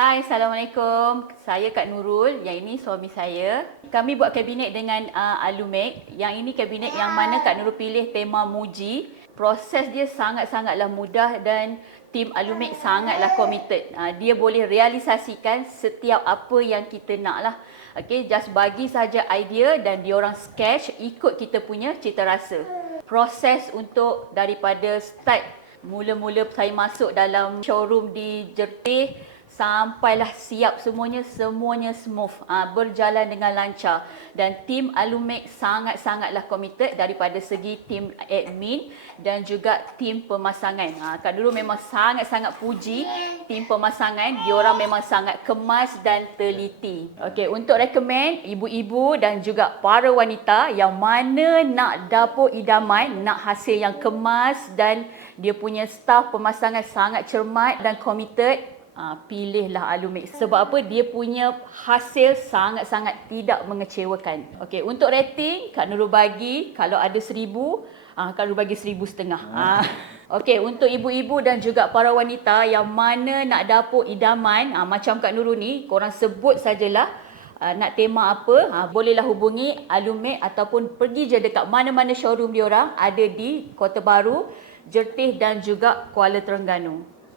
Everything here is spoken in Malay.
Hai, Assalamualaikum. Saya Kak Nurul. Yang ini suami saya. Kami buat kabinet dengan uh, Alumec. Yang ini kabinet yang mana Kak Nurul pilih tema Muji. Proses dia sangat-sangatlah mudah dan tim Alumec sangatlah committed. Uh, dia boleh realisasikan setiap apa yang kita nak lah. Okay, just bagi saja idea dan diorang sketch ikut kita punya cita rasa. Proses untuk daripada start mula-mula saya masuk dalam showroom di Jertih sampailah siap semuanya semuanya smooth. Ha, berjalan dengan lancar. Dan tim Alumec sangat-sangatlah committed daripada segi tim admin dan juga tim pemasangan. Ha, kan dulu memang sangat-sangat puji tim pemasangan. Diorang memang sangat kemas dan teliti. Okey untuk recommend ibu-ibu dan juga para wanita yang mana nak dapur idaman nak hasil yang kemas dan dia punya staff pemasangan sangat cermat dan committed Ha, pilihlah Alumix. Sebab apa? Dia punya hasil sangat-sangat tidak mengecewakan. Okey, untuk rating, Kak Nurul bagi kalau ada seribu, ha, Kak Nurul bagi seribu setengah. Ha. Okey, untuk ibu-ibu dan juga para wanita yang mana nak dapur idaman, ha, macam Kak Nurul ni, korang sebut sajalah uh, nak tema apa, ha, bolehlah hubungi Alumix ataupun pergi je dekat mana-mana showroom diorang ada di Kota Baru, Jertih dan juga Kuala Terengganu.